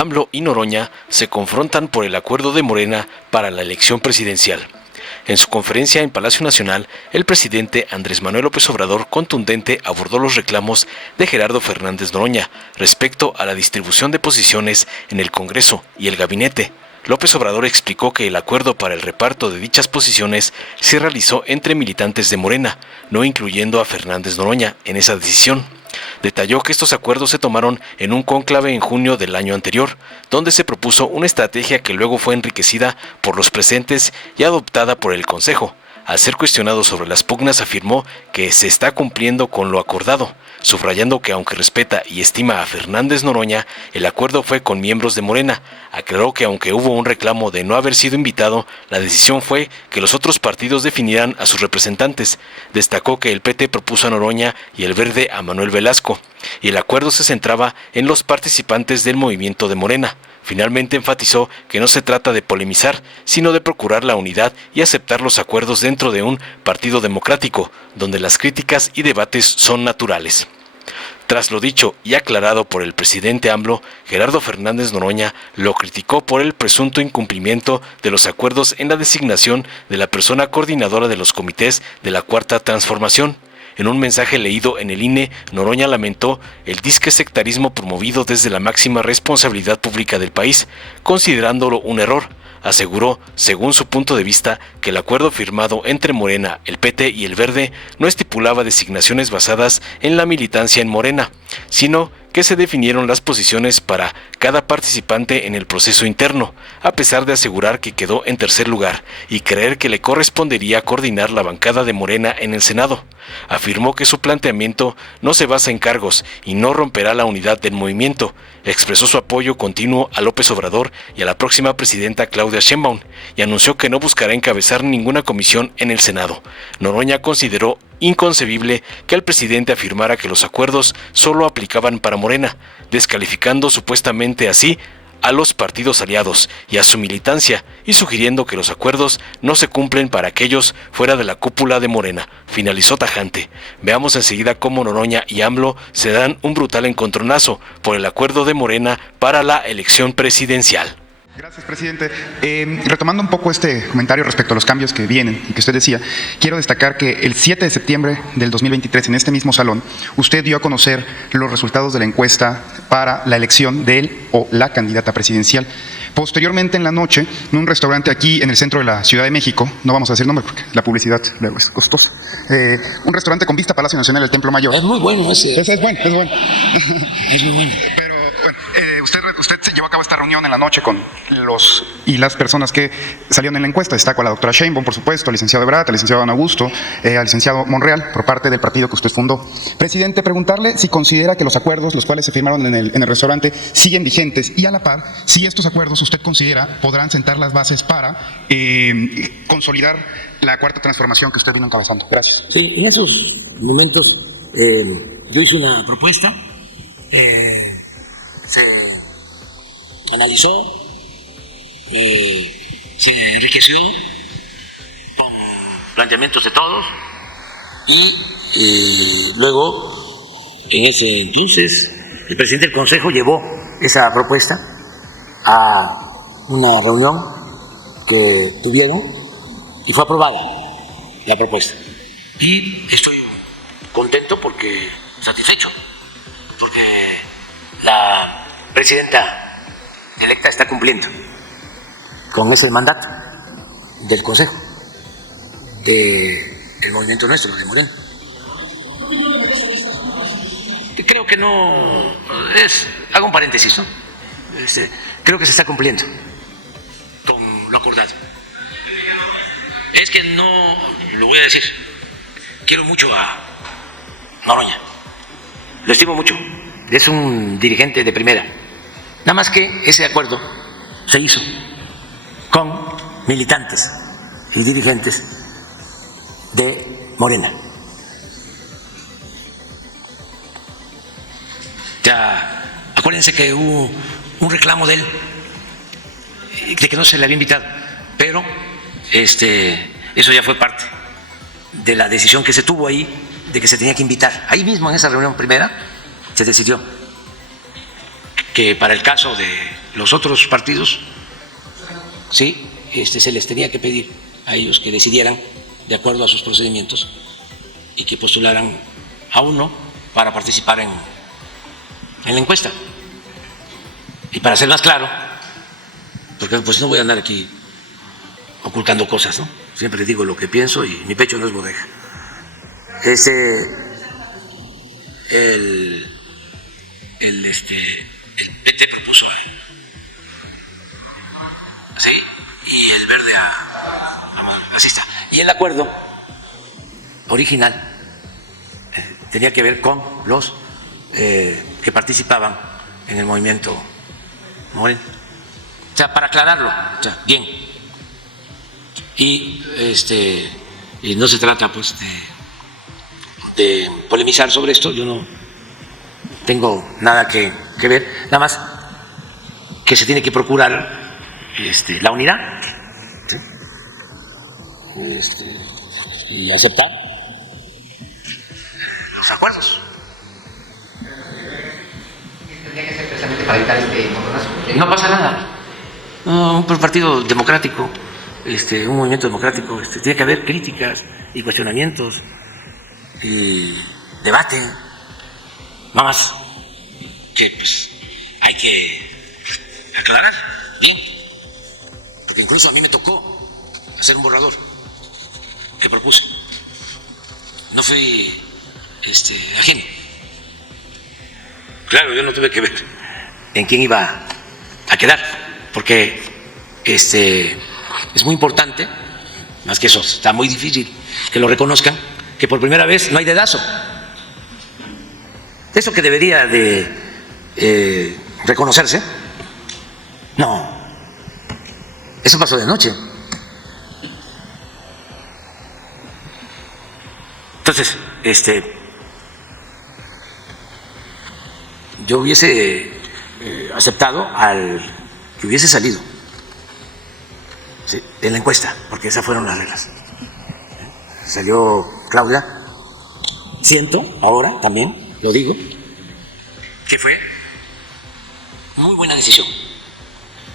AMLO y Noroña se confrontan por el acuerdo de Morena para la elección presidencial. En su conferencia en Palacio Nacional, el presidente Andrés Manuel López Obrador contundente abordó los reclamos de Gerardo Fernández Noroña respecto a la distribución de posiciones en el Congreso y el gabinete. López Obrador explicó que el acuerdo para el reparto de dichas posiciones se realizó entre militantes de Morena, no incluyendo a Fernández Noroña en esa decisión. Detalló que estos acuerdos se tomaron en un cónclave en junio del año anterior, donde se propuso una estrategia que luego fue enriquecida por los presentes y adoptada por el Consejo. Al ser cuestionado sobre las pugnas, afirmó que se está cumpliendo con lo acordado, subrayando que aunque respeta y estima a Fernández Noroña, el acuerdo fue con miembros de Morena. Aclaró que aunque hubo un reclamo de no haber sido invitado, la decisión fue que los otros partidos definieran a sus representantes. Destacó que el PT propuso a Noroña y el Verde a Manuel Velasco, y el acuerdo se centraba en los participantes del movimiento de Morena. Finalmente enfatizó que no se trata de polemizar, sino de procurar la unidad y aceptar los acuerdos dentro de un partido democrático, donde las críticas y debates son naturales. Tras lo dicho y aclarado por el presidente AMLO, Gerardo Fernández Noroña lo criticó por el presunto incumplimiento de los acuerdos en la designación de la persona coordinadora de los comités de la Cuarta Transformación. En un mensaje leído en el INE, Noroña lamentó el disque sectarismo promovido desde la máxima responsabilidad pública del país, considerándolo un error. Aseguró, según su punto de vista, que el acuerdo firmado entre Morena, el PT y el Verde no estipulaba designaciones basadas en la militancia en Morena, sino que se definieron las posiciones para cada participante en el proceso interno, a pesar de asegurar que quedó en tercer lugar y creer que le correspondería coordinar la bancada de Morena en el Senado. Afirmó que su planteamiento no se basa en cargos y no romperá la unidad del movimiento. Expresó su apoyo continuo a López Obrador y a la próxima presidenta Claudia Sheinbaum y anunció que no buscará encabezar ninguna comisión en el Senado. Noroña consideró inconcebible que el presidente afirmara que los acuerdos solo aplicaban para Morena, descalificando supuestamente así a los partidos aliados y a su militancia, y sugiriendo que los acuerdos no se cumplen para aquellos fuera de la cúpula de Morena. Finalizó tajante. Veamos enseguida cómo Noroña y AMLO se dan un brutal encontronazo por el acuerdo de Morena para la elección presidencial. Gracias, presidente. Retomando un poco este comentario respecto a los cambios que vienen y que usted decía, quiero destacar que el 7 de septiembre del 2023, en este mismo salón, usted dio a conocer los resultados de la encuesta para la elección de él o la candidata presidencial. Posteriormente, en la noche, en un restaurante aquí en el centro de la Ciudad de México, no vamos a decir nombre porque la publicidad luego es costosa, un restaurante con vista a Palacio Nacional del Templo Mayor. Es muy bueno ese. Ese es bueno, es bueno. Es muy bueno. Pero bueno, usted se llevó a cabo esta reunión en la noche con los y las personas que salieron en la encuesta. Destaco a la doctora Sheinbaum, por supuesto, al licenciado Ebrard, al licenciado Don Augusto, al licenciado Monreal, por parte del partido que usted fundó. Presidente, preguntarle si considera que los acuerdos, los cuales se firmaron en el restaurante, siguen vigentes y a la par, si estos acuerdos usted considera podrán sentar las bases para consolidar la Cuarta Transformación que usted vino encabezando. Gracias. Sí, en esos momentos yo hice una propuesta, se analizó, se enriqueció con planteamientos de todos y luego en ese entonces el presidente del Consejo llevó esa propuesta a una reunión que tuvieron y fue aprobada la propuesta. Y estoy contento porque satisfecho, porque la presidenta electa está cumpliendo con ese mandato del Consejo, del movimiento nuestro, de Morena. Creo que no es, hago un paréntesis, ¿no? Creo que se está cumpliendo con lo acordado. Es que no, lo voy a decir, quiero mucho a Noroña, lo estimo mucho, es un dirigente de primera, nada más que ese acuerdo se hizo con militantes y dirigentes de Morena. Ya, acuérdense que hubo un reclamo de él, de que no se le había invitado, pero eso ya fue parte de la decisión que se tuvo ahí, de que se tenía que invitar. Ahí mismo en esa reunión primera se decidió que para el caso de los otros partidos, sí, se les tenía que pedir a ellos que decidieran de acuerdo a sus procedimientos y que postularan a uno para participar en la encuesta. Y para ser más claro, porque pues no voy a andar aquí ocultando cosas, ¿no? Siempre digo lo que pienso y mi pecho no es bodega. El PT propuso así y el verde así está. Y el acuerdo original tenía que ver con los que participaban en el movimiento Morena. O sea, para aclararlo, o sea, bien. Y no se trata pues de polemizar sobre esto, yo no tengo nada que ver, nada más que se tiene que procurar la unidad, ¿sí? Y aceptar los acuerdos. ¿Tendría que ser precisamente para evitar este encontronazo? No pasa nada. No, un partido democrático, un movimiento democrático, tiene que haber críticas y cuestionamientos y debate. Nada más que pues hay que aclarar bien, porque incluso a mí me tocó hacer un borrador que propuse. No fui ajeno. Claro, yo no tuve que ver en quién iba a quedar, porque es muy importante, más que eso, está muy difícil que lo reconozcan, que por primera vez no hay dedazo. Eso que debería de reconocerse, no, eso pasó de noche. Entonces, yo hubiese aceptado al que hubiese salido, ¿sí?, en la encuesta, porque esas fueron las reglas. Salió Claudia, siento, ahora también, lo digo, que fue muy buena decisión.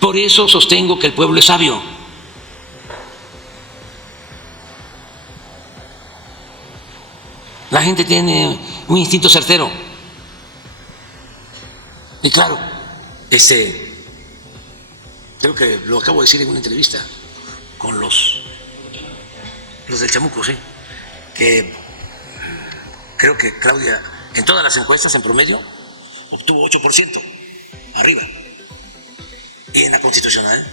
Por eso sostengo que el pueblo es sabio. La gente tiene un instinto certero. Y claro, creo que lo acabo de decir en una entrevista con los del Chamuco, sí, que creo que Claudia en todas las encuestas en promedio obtuvo 8% arriba, y en la constitucional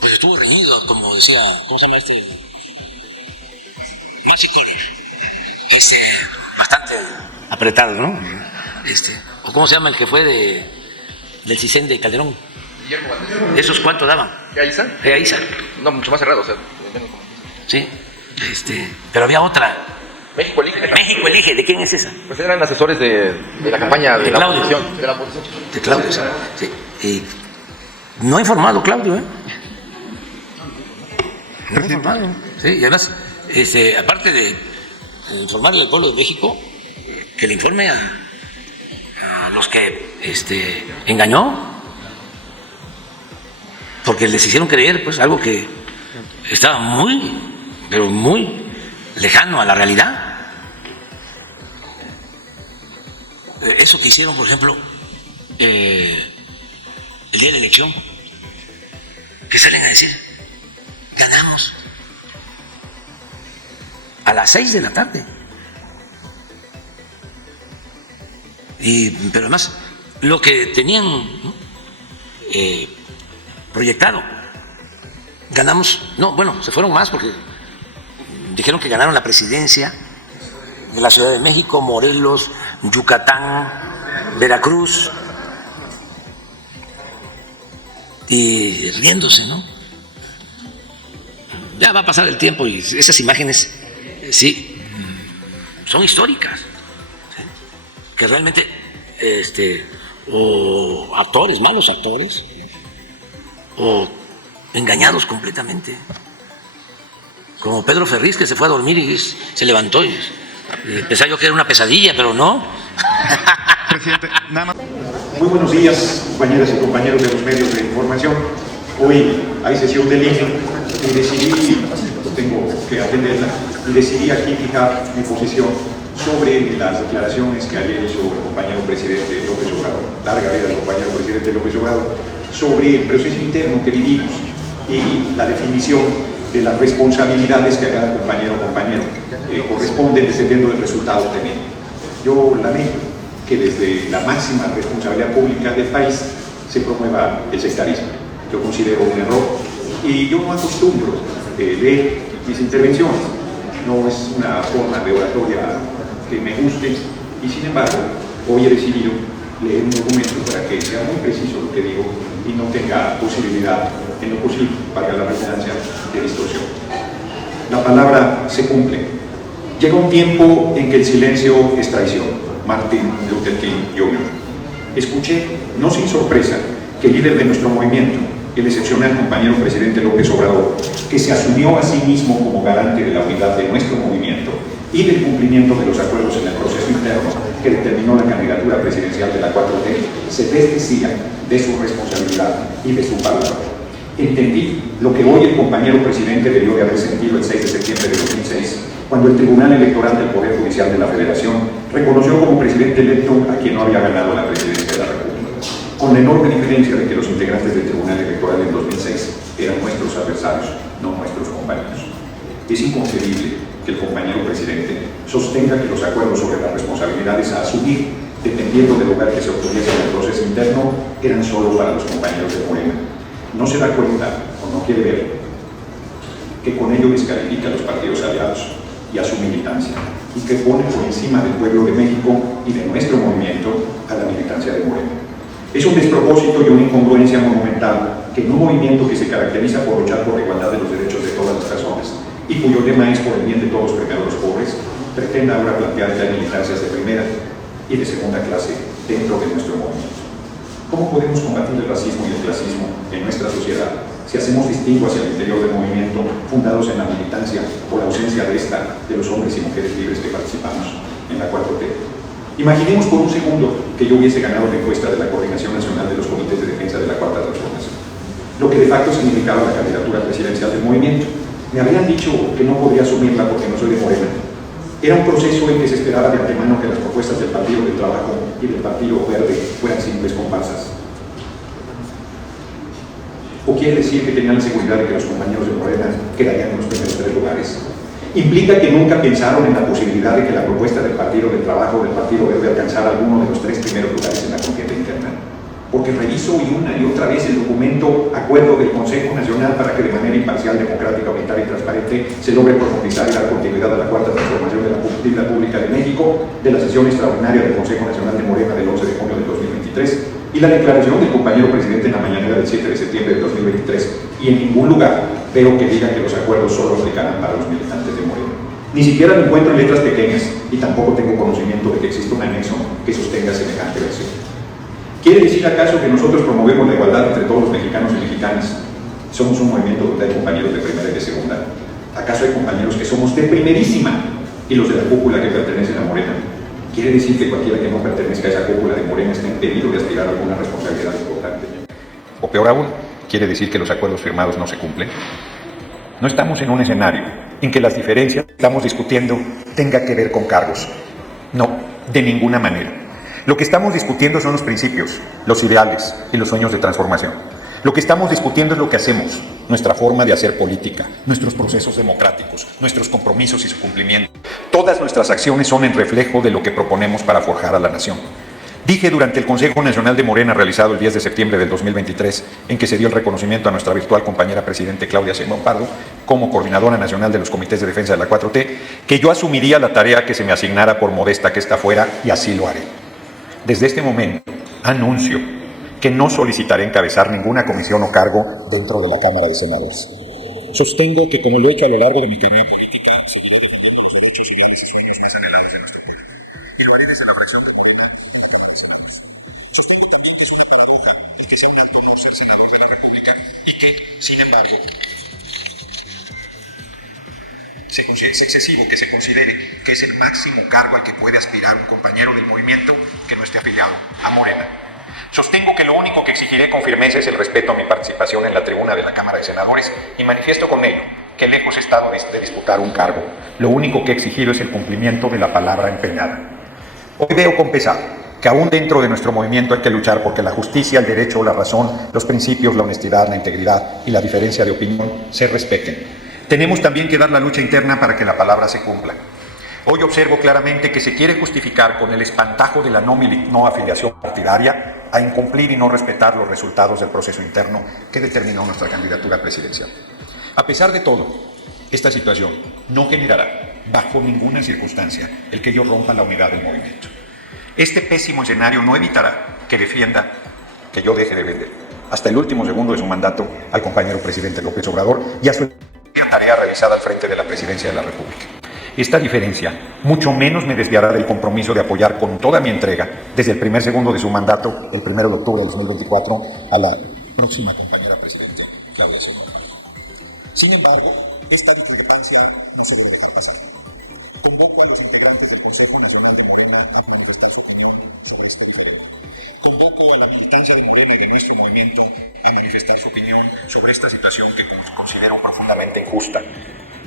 pues estuvo reñido, como decía, ¿cómo se llama Maxi Collor? Bastante apretado, ¿no? ¿O cómo se llama el que fue del CISEN de Calderón? Guillermo Valdés. ¿Esos cuánto daban? ¿Aiza? Aiza. No, mucho más cerrado, o sea. Sí, pero había otra. México elige. México elige, ¿de quién es esa? Pues eran asesores de la campaña de la Claudio. oposición. De la oposición. De Claudio, sí. Y no ha informado Claudio, ¿eh? No ha informado. Sí, y además, aparte de informarle al pueblo de México, que le informe a los que engañó, porque les hicieron creer pues algo que estaba muy, pero muy lejano a la realidad. Eso que hicieron, por ejemplo, el día de la elección, que salen a decir, ganamos a las 6 de la tarde. Pero además, lo que tenían, ¿no?, proyectado, ganamos, no, bueno, se fueron más porque dijeron que ganaron la presidencia de la Ciudad de México, Morelos, Yucatán, Veracruz, y riéndose, ¿no? Ya va a pasar el tiempo y esas imágenes, sí, son históricas, ¿sí?, que realmente, o actores, malos actores, o engañados completamente, como Pedro Ferriz, que se fue a dormir y se levantó y pensaba yo que era una pesadilla, pero no. Presidente, nada más. Muy buenos días, compañeras y compañeros de los medios de información. Hoy hay sesión del INE y decidí, tengo que atenderla, y decidí aquí fijar mi posición sobre las declaraciones que ayer hizo el compañero presidente López Obrador, larga vida del compañero presidente López Obrador, sobre el proceso interno que vivimos y la definición de las responsabilidades que a cada compañero o compañero corresponden dependiendo del resultado obtenido. Yo lamento que desde la máxima responsabilidad pública del país se promueva el sectarismo. Yo considero un error y yo no acostumbro leer mis intervenciones. No es una forma de oratoria que me guste y sin embargo hoy he decidido leer un documento para que sea muy preciso lo que digo y no tenga posibilidad en lo posible, valga la redundancia, de distorsión. La palabra se cumple. Llega un tiempo en que el silencio es traición. Martin Luther King Jr. Escuché, no sin sorpresa, que el líder de nuestro movimiento, el excepcional compañero presidente López Obrador, que se asumió a sí mismo como garante de la unidad de nuestro movimiento y del cumplimiento de los acuerdos en el proceso interno que determinó la candidatura presidencial de la 4T, se desdecía de su responsabilidad y de su palabra. Entendí lo que hoy el compañero presidente debió de haber sentido el 6 de septiembre de 2006, cuando el Tribunal Electoral del Poder Judicial de la Federación reconoció como presidente electo a quien no había ganado la presidencia de la República, con la enorme diferencia de que los integrantes del Tribunal Electoral en 2006 eran nuestros adversarios, no nuestros compañeros. Es inconcebible que el compañero presidente sostenga que los acuerdos sobre las responsabilidades a asumir, dependiendo del lugar que se obtuviese en el proceso interno, eran solo para los compañeros de Morena. No se da cuenta o no quiere ver que con ello descalifica a los partidos aliados y a su militancia, y que pone por encima del pueblo de México y de nuestro movimiento a la militancia de Morena. Es un despropósito y una incongruencia monumental que en un movimiento que se caracteriza por luchar por la igualdad de los derechos de todas las personas y cuyo lema es por el bien de todos, primero los pobres, pretenda ahora plantear que hay militancias de primera y de segunda clase dentro de nuestro movimiento. ¿Cómo podemos combatir el racismo y el clasismo en nuestra sociedad si hacemos distingo hacia el interior del movimiento fundados en la militancia o la ausencia de esta de los hombres y mujeres libres que participamos en la 4T? Imaginemos por un segundo que yo hubiese ganado la encuesta de la Coordinación Nacional de los Comités de Defensa de la Cuarta Transformación, lo que de facto significaba la candidatura presidencial del movimiento. Me habrían dicho que no podría asumirla porque no soy de Morena. Era un proceso en que se esperaba de antemano que las propuestas del Partido del Trabajo y del Partido Verde fueran simples comparsas. ¿O quiere decir que tenían la seguridad de que los compañeros de Morena quedarían en los primeros 3 lugares? Implica que nunca pensaron en la posibilidad de que la propuesta del Partido del Trabajo o del Partido Verde alcanzara alguno de los 3 primeros lugares en la contienda interna. Porque reviso una y otra vez el documento Acuerdo del Consejo Nacional para que de manera imparcial, democrática, unitaria y transparente se logre profundizar y dar continuidad a la cuarta transformación de la vida pública de México, de la sesión extraordinaria del Consejo Nacional de Morena del 11 de junio del 2023 y la declaración del compañero presidente en la mañanera del 7 de septiembre del 2023. Y en ningún lugar veo que digan que los acuerdos solo aplicarán para los militantes de Morena. Ni siquiera lo encuentro en letras pequeñas y tampoco tengo conocimiento de que exista un anexo que sostenga semejante versión. ¿Quiere decir acaso que nosotros promovemos la igualdad entre todos los mexicanos y mexicanas? Somos un movimiento donde hay compañeros de primera y de segunda. ¿Acaso hay compañeros que somos de primerísima y los de la cúpula que pertenecen a Morena? ¿Quiere decir que cualquiera que no pertenezca a esa cúpula de Morena está impedido de aspirar a alguna responsabilidad importante? O peor aún, ¿quiere decir que los acuerdos firmados no se cumplen? No estamos en un escenario en que las diferencias que estamos discutiendo tengan que ver con cargos. No, de ninguna manera. Lo que estamos discutiendo son los principios, los ideales y los sueños de transformación. Lo que estamos discutiendo es lo que hacemos, nuestra forma de hacer política, nuestros procesos democráticos, nuestros compromisos y su cumplimiento. Todas nuestras acciones son en reflejo de lo que proponemos para forjar a la nación. Dije durante el Consejo Nacional de Morena realizado el 10 de septiembre del 2023, en que se dio el reconocimiento a nuestra virtual compañera presidente Claudia Sheinbaum Pardo como coordinadora nacional de los comités de defensa de la 4T, que yo asumiría la tarea que se me asignara por modesta que esta fuera, y así lo haré. Desde este momento anuncio que no solicitaré encabezar ninguna comisión o cargo dentro de la Cámara de Senadores. Sostengo que, como lo he hecho a lo largo de mi carrera política, seguiré defendiendo los derechos humanos y sueños más anhelados de nuestro pueblo, y lo haré desde la fracción de Morena en la Cámara de Senadores. Sostengo también que es una paradoja el que sea un alto honor ser senador de la República y que, sin embargo, es excesivo que se considere que es el máximo cargo al que puede aspirar un compañero del movimiento que no esté afiliado a Morena. Sostengo que lo único que exigiré con firmeza es el respeto a mi participación en la tribuna de la Cámara de Senadores y manifiesto con ello que lejos he estado de disputar un cargo. Lo único que he exigido es el cumplimiento de la palabra empeñada. Hoy veo con pesar que aún dentro de nuestro movimiento hay que luchar porque la justicia, el derecho, la razón, los principios, la honestidad, la integridad y la diferencia de opinión se respeten. Tenemos también que dar la lucha interna para que la palabra se cumpla. Hoy observo claramente que se quiere justificar con el espantajo de la no afiliación partidaria a incumplir y no respetar los resultados del proceso interno que determinó nuestra candidatura presidencial. A pesar de todo, esta situación no generará, bajo ninguna circunstancia, el que yo rompa la unidad del movimiento. Este pésimo escenario no evitará que defienda que yo deje de vender hasta el último segundo de su mandato al compañero presidente López Obrador y a su tarea realizada al frente de la presidencia de la República. Esta diferencia mucho menos me desviará del compromiso de apoyar con toda mi entrega desde el primer segundo de su mandato, el 1 de octubre de 2024, a la próxima compañera presidente, Claudia Sheinbaum. Sin embargo, esta discrepancia no se debe dejar pasar. Convoco a los integrantes del Consejo Nacional de Morena a manifestar su opinión sobre esta diferencia. Convoco a la militancia de Morena y de nuestro movimiento a manifestar su opinión sobre esta situación que considero profundamente injusta.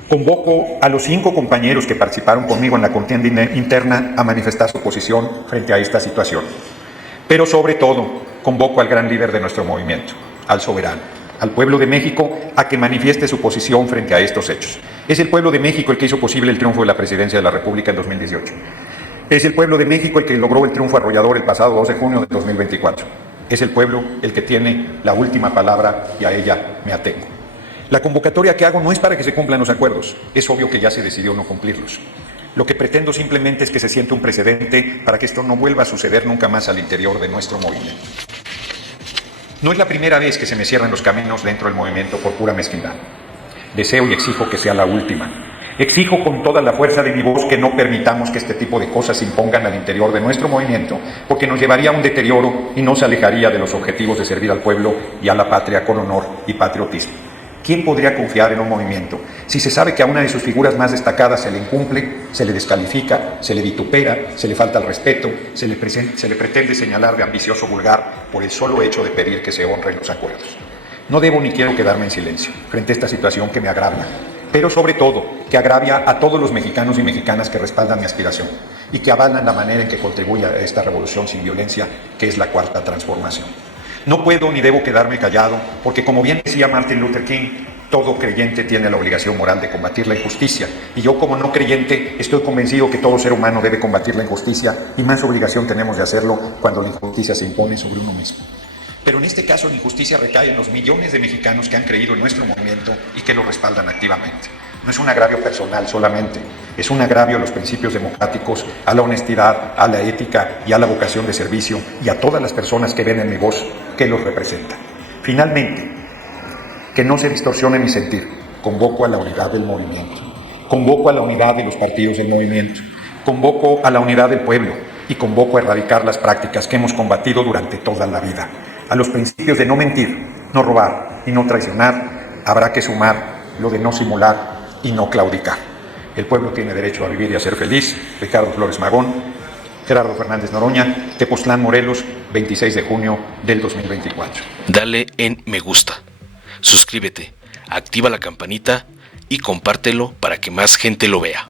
Convoco a los 5 compañeros que participaron conmigo en la contienda interna a manifestar su posición frente a esta situación. Pero sobre todo, convoco al gran líder de nuestro movimiento, al soberano, al pueblo de México, a que manifieste su posición frente a estos hechos. Es el pueblo de México el que hizo posible el triunfo de la presidencia de la República en 2018. Es el pueblo de México el que logró el triunfo arrollador el pasado 2 de junio de 2024. Es el pueblo el que tiene la última palabra y a ella me atengo. La convocatoria que hago no es para que se cumplan los acuerdos, es obvio que ya se decidió no cumplirlos. Lo que pretendo simplemente es que se sienta un precedente para que esto no vuelva a suceder nunca más al interior de nuestro movimiento. No es la primera vez que se me cierran los caminos dentro del movimiento por pura mezquindad. Deseo y exijo que sea la última. Exijo con toda la fuerza de mi voz que no permitamos que este tipo de cosas se impongan al interior de nuestro movimiento, porque nos llevaría a un deterioro y nos alejaría de los objetivos de servir al pueblo y a la patria con honor y patriotismo. ¿Quién podría confiar en un movimiento si se sabe que a una de sus figuras más destacadas se le incumple, se le descalifica, se le vitupera, se le falta el respeto, se le pretende señalar de ambicioso vulgar por el solo hecho de pedir que se honren los acuerdos? No debo ni quiero quedarme en silencio frente a esta situación que me agravia, pero sobre todo que agravia a todos los mexicanos y mexicanas que respaldan mi aspiración y que avalan la manera en que contribuye a esta revolución sin violencia que es la Cuarta Transformación. No puedo ni debo quedarme callado, porque como bien decía Martin Luther King, todo creyente tiene la obligación moral de combatir la injusticia, y yo como no creyente estoy convencido que todo ser humano debe combatir la injusticia, y más obligación tenemos de hacerlo cuando la injusticia se impone sobre uno mismo. Pero en este caso la injusticia recae en los millones de mexicanos que han creído en nuestro movimiento y que lo respaldan activamente. No es un agravio personal solamente, es un agravio a los principios democráticos, a la honestidad, a la ética y a la vocación de servicio y a todas las personas que ven en mi voz que los representan. Finalmente, que no se distorsione mi sentir, convoco a la unidad del movimiento, convoco a la unidad de los partidos del movimiento, convoco a la unidad del pueblo y convoco a erradicar las prácticas que hemos combatido durante toda la vida. A los principios de no mentir, no robar y no traicionar, habrá que sumar lo de no simular y no claudicar. El pueblo tiene derecho a vivir y a ser feliz. Ricardo Flores Magón, Gerardo Fernández Noroña, Tepoztlán, Morelos, 26 de junio del 2024. Dale en me gusta, suscríbete, activa la campanita y compártelo para que más gente lo vea.